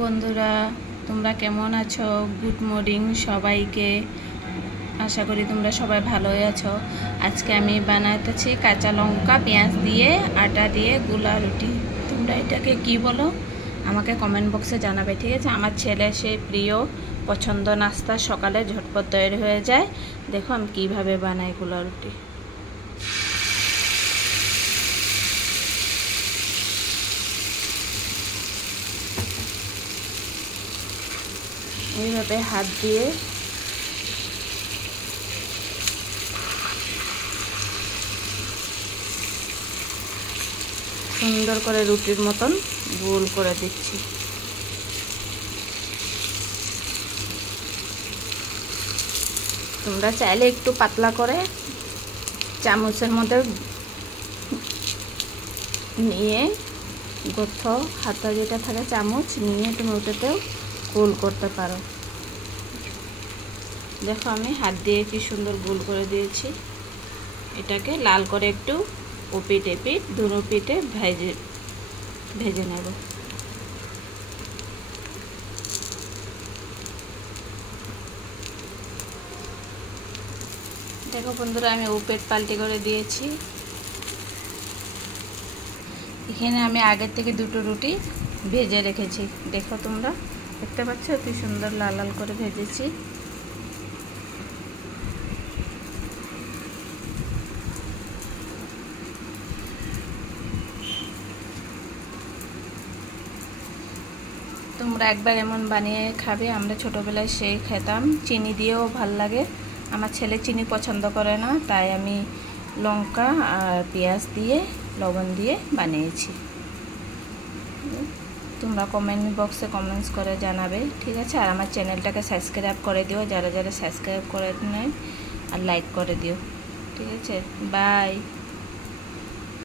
বন্ধুরা, তোমরা কেমন আছো? গুড মর্নিং সবাইকে। আশা করি তোমরা সবাই ভালোই আছো। আজকে আমি বানাতেছি কাঁচা লঙ্কা পেঁয়াজ দিয়ে আটা দিয়ে গোলা রুটি। তোমরা এটাকে কি বলো আমাকে কমেন্ট বক্সে জানাবে, ঠিক আছে? আমার ছেলে সেই প্রিয় পছন্দ নাস্তা, সকালে ঝটপট তৈরি হয়ে যায়। দেখো আমি কীভাবে বানাই গোলা রুটি। এইভাবে হাত দিয়ে সুন্দর করে রুটির মতন গোল করে দিচ্ছি। তোমরা চাইলে একটু পাতলা করে চামচের মধ্যে নিয়ে হাতা যেটা থাকে চামচ নিয়ে তুমি ওটাতেও গোল করতে পারো। দেখো আমি হাত দিয়ে কি সুন্দর গোল করে দিয়েছি। এটাকে লাল করে একটু ওপিট এপিট দুনো পিঠে ভেজে নেব। দেখো বন্ধুরা, আমি ওপিট পাল্টি করে দিয়েছি। এখানে আমি আগের থেকে দুটো রুটি ভেজে রেখেছি। দেখো তোমরা দেখতে পাচ্ছ কি সুন্দর লাল লাল করে ভেজেছি। তোমরা একবার এমন বানিয়ে খাবে। আমরা ছোটোবেলায় সেই খেতাম, চিনি দিয়েও ভাল লাগে। আমার ছেলে চিনি পছন্দ করে না, তাই আমি লঙ্কা আর পেঁয়াজ দিয়ে লবণ দিয়ে বানিয়েছি। তোমরা কমেন্ট বক্সে কমেন্টস করে জানাবে, ঠিক আছে? আর আমার চ্যানেলটাকে সাবস্ক্রাইব করে দিও, যারা যারা সাবস্ক্রাইব করে নেয়, আর লাইক করে দিও, ঠিক আছে? বাই।